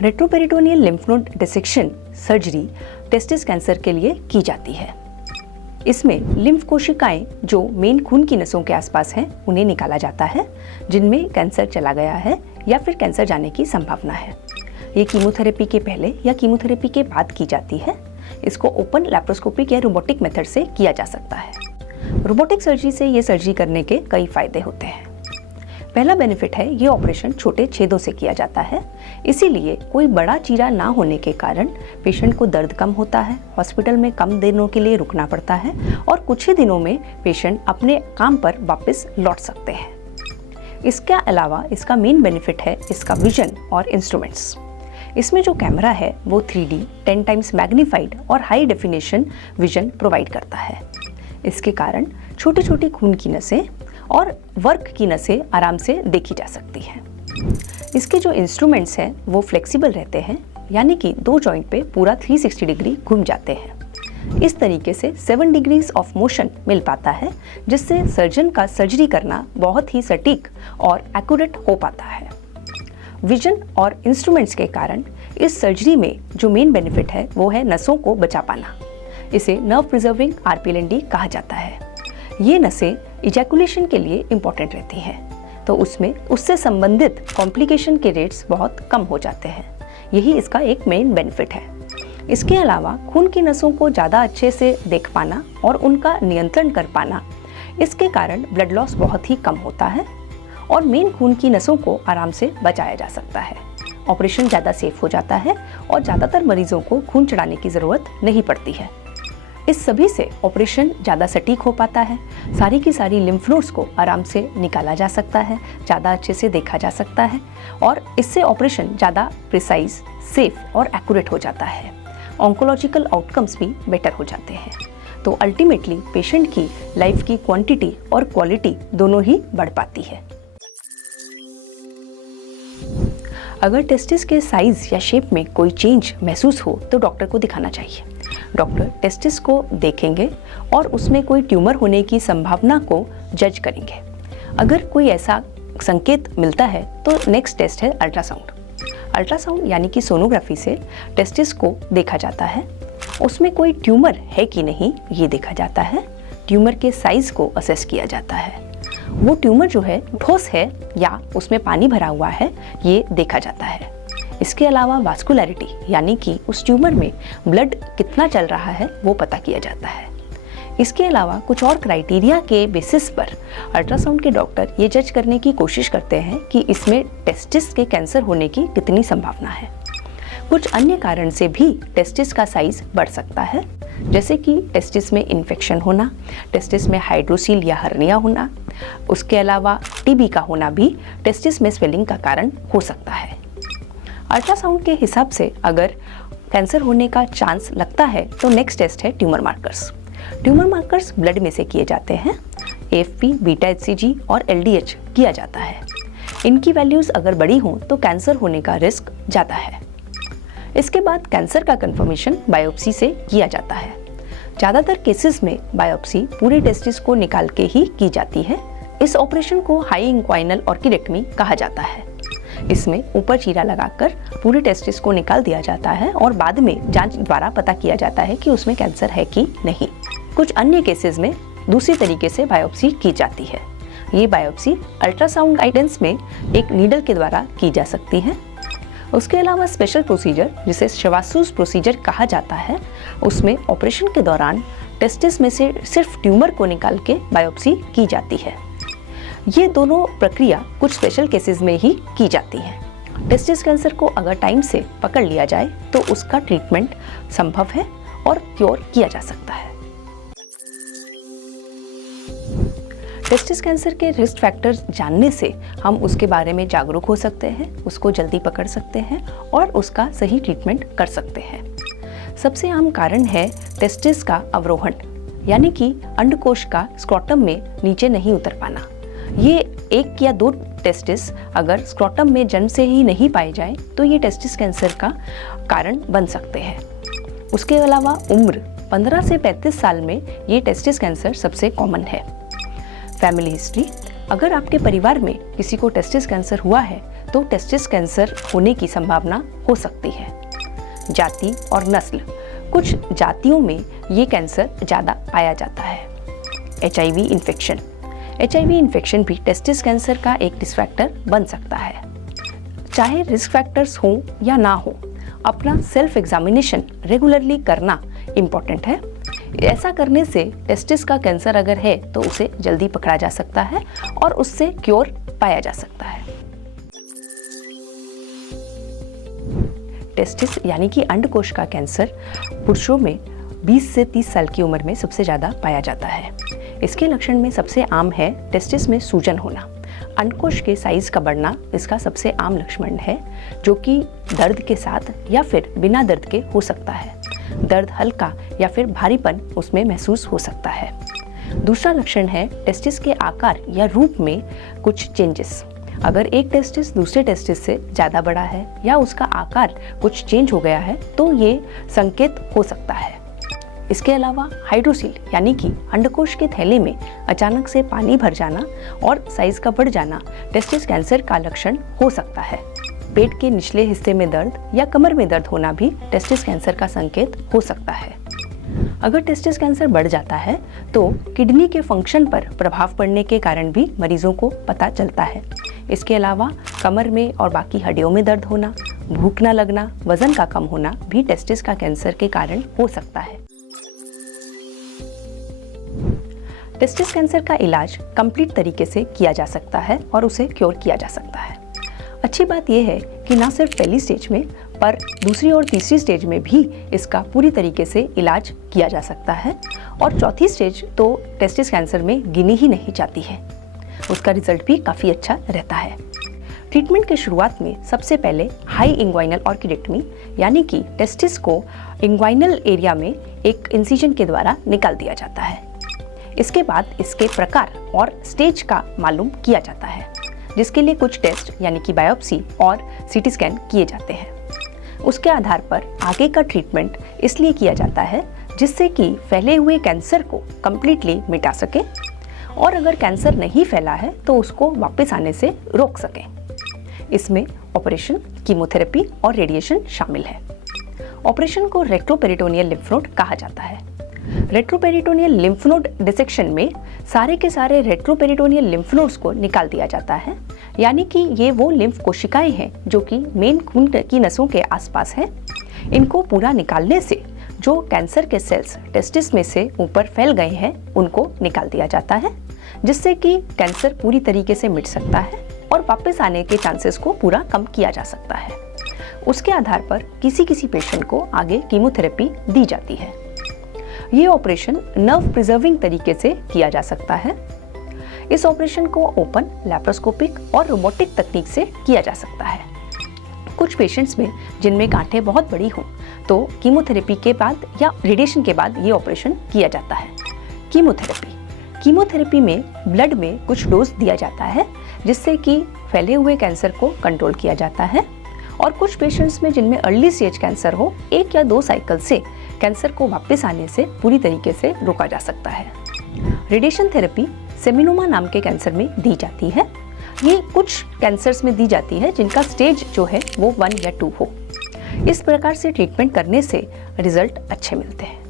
Retroperitoneal lymph node dissection surgery testis cancer के लिए की जाती है। इसमें लिम्फ कोशिकाएं जो मेन खून की नसों के आसपास हैं उन्हें निकाला जाता है, जिनमें कैंसर चला गया है या फिर कैंसर जाने की संभावना है। ये कीमोथेरेपी के पहले या कीमोथेरेपी के बाद की जाती है। इसको ओपन लैप्रोस्कोपिक या रोबोटिक मेथड से किया जा सकता है। रोबोटिक सर्जरी से ये सर्जरी करने के कई फायदे होते हैं। पहला बेनिफिट है ये ऑपरेशन छोटे छेदों से किया जाता है, इसीलिए कोई बड़ा चीरा ना होने के कारण पेशेंट को दर्द कम होता है, हॉस्पिटल में कम दिनों के लिए रुकना पड़ता है और कुछ ही दिनों में पेशेंट अपने काम पर वापस लौट सकते हैं। इसके अलावा इसका मेन बेनिफिट है इसका विजन और इंस्ट्रूमेंट्स। इसमें जो कैमरा है वो 3D 10 टाइम्स मैग्नीफाइड और हाई डेफिनेशन विजन प्रोवाइड करता है। इसके कारण छोटी छोटी खून की नसें और वर्क की नसें आराम से देखी जा सकती हैं। इसके जो इंस्ट्रूमेंट्स हैं वो फ्लेक्सिबल रहते हैं, यानी कि 2 जॉइंट पे पूरा 360 डिग्री घूम जाते हैं। इस तरीके से 7 डिग्रीज ऑफ मोशन मिल पाता है, जिससे सर्जन का सर्जरी करना बहुत ही सटीक और एक्यूरेट हो पाता है। विजन और इंस्ट्रूमेंट्स के कारण इस सर्जरी में जो मेन बेनिफिट है वो है नसों को बचा पाना। इसे नर्व प्रिजर्विंग RPLND कहा जाता है। ये नसें इजैकुलेशन के लिए इम्पॉर्टेंट रहती हैं, तो उससे संबंधित कॉम्प्लिकेशन के रेट्स बहुत कम हो जाते हैं। यही इसका एक मेन बेनिफिट है। इसके अलावा खून की नसों को ज़्यादा अच्छे से देख पाना और उनका नियंत्रण कर पाना, इसके कारण ब्लड लॉस बहुत ही कम होता है और मेन खून की नसों को आराम से बचाया जा सकता है। ऑपरेशन ज़्यादा सेफ हो जाता है और ज़्यादातर मरीजों को खून चढ़ाने की ज़रूरत नहीं पड़ती है। इस सभी से ऑपरेशन ज़्यादा सटीक हो पाता है। सारी की सारी लिम्फ नोड्स को आराम से निकाला जा सकता है, ज़्यादा अच्छे से देखा जा सकता है और इससे ऑपरेशन ज़्यादा प्रिसाइज, सेफ और एक्यूरेट हो जाता है। ऑन्कोलॉजिकल आउटकम्स भी बेटर हो जाते हैं। तो अल्टीमेटली पेशेंट की लाइफ की क्वांटिटी और क्वालिटी दोनों ही बढ़ पाती है। अगर टेस्टिस के साइज या शेप में कोई चेंज महसूस हो तो डॉक्टर को दिखाना चाहिए। डॉक्टर टेस्टिस को देखेंगे और उसमें कोई ट्यूमर होने की संभावना को जज करेंगे। अगर कोई ऐसा संकेत मिलता है तो नेक्स्ट टेस्ट है अल्ट्रासाउंड। अल्ट्रासाउंड यानी कि सोनोग्राफी से टेस्टिस को देखा जाता है। उसमें कोई ट्यूमर है कि नहीं ये देखा जाता है। ट्यूमर के साइज को असेस किया जाता है। वो ट्यूमर जो है ठोस है या उसमें पानी भरा हुआ है ये देखा जाता है। इसके अलावा वास्कुलैरिटी यानी कि उस ट्यूमर में ब्लड कितना चल रहा है वो पता किया जाता है। इसके अलावा कुछ और क्राइटेरिया के बेसिस पर अल्ट्रासाउंड के डॉक्टर ये जज करने की कोशिश करते हैं कि इसमें टेस्टिस के कैंसर होने की कितनी संभावना है। कुछ अन्य कारण से भी टेस्टिस का साइज बढ़ सकता है, जैसे कि टेस्टिस में इन्फेक्शन होना, टेस्टिस में हाइड्रोसील या हर्निया होना। उसके अलावा टीबी का होना भी टेस्टिस में स्वेलिंग का कारण हो सकता है। अल्ट्रासाउंड के हिसाब से अगर कैंसर होने का चांस लगता है तो नेक्स्ट टेस्ट है tumour markers. Tumour markers blood में से किए जाते हैं। AFP, बीटा HCG और LDH किया जाता है। इनकी वैल्यूज़ अगर बड़ी हों तो कैंसर होने का रिस्क ज़्यादा है। इसके बाद कैंसर का कंफर्मेशन बायोप्सी से किया जाता है। ज़्यादातर केसेस में बायोप्सी पूरे टेस्टिस को निकाल के ही की जाती है। इस ऑपरेशन को हाई इंक्वाइनल ऑर्किडेक्टमी कहा जाता है। इसमें ऊपर चीरा लगाकर पूरे टेस्टिस को निकाल दिया जाता है और बाद में जांच द्वारा पता किया जाता है कि उसमें कैंसर है कि नहीं। कुछ अन्य केसेस में दूसरी तरीके से बायोप्सी की जाती है। ये बायोप्सी अल्ट्रासाउंड गाइडेंस में एक नीडल के द्वारा की जा सकती है। उसके अलावा स्पेशल प्रोसीजर जिसे शवासूस प्रोसीजर कहा जाता है, उसमें ऑपरेशन के दौरान टेस्टिस में से सिर्फ ट्यूमर को निकाल के बायोप्सी की जाती है। ये दोनों प्रक्रिया कुछ स्पेशल केसेस में ही की जाती है। टेस्टिस कैंसर को अगर टाइम से पकड़ लिया जाए तो उसका ट्रीटमेंट संभव है और क्योर किया जा सकता है। टेस्टिस कैंसर के रिस्क फैक्टर्स जानने से हम उसके बारे में जागरूक हो सकते हैं, उसको जल्दी पकड़ सकते हैं और उसका सही ट्रीटमेंट कर सकते हैं। सबसे आम कारण है टेस्टिस का अवरोहण, यानी कि अंडकोश का स्क्रोटम में नीचे नहीं उतर पाना। ये 1 या 2 टेस्टिस अगर स्क्रोटम में जन्म से ही नहीं पाए जाए तो ये टेस्टिस कैंसर का कारण बन सकते हैं। उसके अलावा उम्र 15 से 35 साल में ये टेस्टिस कैंसर सबसे कॉमन है। फैमिली हिस्ट्री, अगर आपके परिवार में किसी को टेस्टिस कैंसर हुआ है तो टेस्टिस कैंसर होने की संभावना हो सकती है। जाति और नस्ल, कुछ जातियों में ये कैंसर ज़्यादा पाया जाता है। HIV इन्फेक्शन, HIV इन्फेक्शन भी टेस्टिस कैंसर का एक रिस्क फैक्टर बन सकता है। चाहे रिस्क फैक्टर्स हों या ना हो, अपना सेल्फ एग्जामिनेशन रेगुलरली करना इम्पॉर्टेंट है। ऐसा करने से टेस्टिस का कैंसर अगर है तो उसे जल्दी पकड़ा जा सकता है और उससे क्योर पाया जा सकता है। टेस्टिस यानी कि अंडकोश का कैंसर पुरुषों में 20 से 30 साल की उम्र में सबसे ज़्यादा पाया जाता है। इसके लक्षण में सबसे आम है टेस्टिस में सूजन होना। अंडकोश के साइज का बढ़ना इसका सबसे आम लक्षण है, जो कि दर्द के साथ या फिर बिना दर्द के हो सकता है। दर्द हल्का या फिर भारीपन उसमें महसूस हो सकता है। दूसरा लक्षण है टेस्टिस के आकार या रूप में कुछ चेंजेस। अगर एक टेस्टिस दूसरे टेस्टिस से ज़्यादा बड़ा है या उसका आकार कुछ चेंज हो गया है तो ये संकेत हो सकता है। इसके अलावा हाइड्रोसील यानी कि अंडकोश के थैले में अचानक से पानी भर जाना और साइज का बढ़ जाना टेस्टिस कैंसर का लक्षण हो सकता है। पेट के निचले हिस्से में दर्द या कमर में दर्द होना भी टेस्टिस कैंसर का संकेत हो सकता है। अगर टेस्टिस कैंसर बढ़ जाता है तो किडनी के फंक्शन पर प्रभाव पड़ने के कारण भी मरीजों को पता चलता है। इसके अलावा कमर में और बाकी हड्डियों में दर्द होना, भूख न लगना, वजन का कम होना भी टेस्टिस का कैंसर के कारण हो सकता है। टेस्टिस कैंसर का इलाज कंप्लीट तरीके से किया जा सकता है और उसे क्योर किया जा सकता है। अच्छी बात यह है कि न सिर्फ पहली स्टेज में पर दूसरी और तीसरी स्टेज में भी इसका पूरी तरीके से इलाज किया जा सकता है और चौथी स्टेज तो टेस्टिस कैंसर में गिनी ही नहीं जाती है। उसका रिजल्ट भी काफ़ी अच्छा रहता है। ट्रीटमेंट के शुरुआत में सबसे पहले हाई इंग्वाइनल ऑर्किडेक्टमी यानी कि टेस्टिस को इंग्वाइनल एरिया में एक इंसिजन के द्वारा निकाल दिया जाता है। इसके बाद इसके प्रकार और स्टेज का मालूम किया जाता है, जिसके लिए कुछ टेस्ट यानी कि बायोप्सी और सीटी स्कैन किए जाते हैं। उसके आधार पर आगे का ट्रीटमेंट इसलिए किया जाता है जिससे कि फैले हुए कैंसर को कम्प्लीटली मिटा सके और अगर कैंसर नहीं फैला है तो उसको वापस आने से रोक सकें। इसमें ऑपरेशन, कीमोथेरेपी और रेडिएशन शामिल है। ऑपरेशन को रेट्रोपेरिटोनियल लिम्फ नोड कहा जाता है। रेट्रोपेरिटोनियल लिम्फ नोड डिसेक्शन में सारे के सारे रेट्रोपेरिटोनियल लिम्फ नोड्स को निकाल दिया जाता है, यानी कि ये वो लिम्फ कोशिकाएं हैं जो कि मेन खून की नसों के आसपास हैं। इनको पूरा निकालने से जो कैंसर के सेल्स टेस्टिस में से ऊपर फैल गए हैं उनको निकाल दिया जाता है, जिससे कि कैंसर पूरी तरीके से मिट सकता है और वापस आने के चांसेस को पूरा कम किया जा सकता है। उसके आधार पर किसी किसी पेशेंट को आगे कीमोथेरेपी दी जाती है। ये ऑपरेशन नर्व प्रिजर्विंग तरीके से किया जा सकता है। इस ऑपरेशन को ओपन, लैप्रोस्कोपिक और रोबोटिक तकनीक से किया जा सकता है। कुछ पेशेंट्स में जिनमें गांठें बहुत बड़ी हों तो कीमोथेरेपी के बाद या रेडिएशन के बाद ये ऑपरेशन किया जाता है। कीमोथेरेपी में ब्लड में कुछ डोज दिया जाता है जिससे कि फैले हुए कैंसर को कंट्रोल किया जाता है और कुछ पेशेंट्स में जिनमें अर्ली स्टेज कैंसर हो 1 या 2 साइकिल से कैंसर को वापस आने से पूरी तरीके से रोका जा सकता है। रेडिएशन थेरेपी सेमिनोमा नाम के कैंसर में दी जाती है। ये कुछ कैंसर्स में दी जाती है जिनका स्टेज जो है वो 1 या 2 हो। इस प्रकार से ट्रीटमेंट करने से रिजल्ट अच्छे मिलते हैं।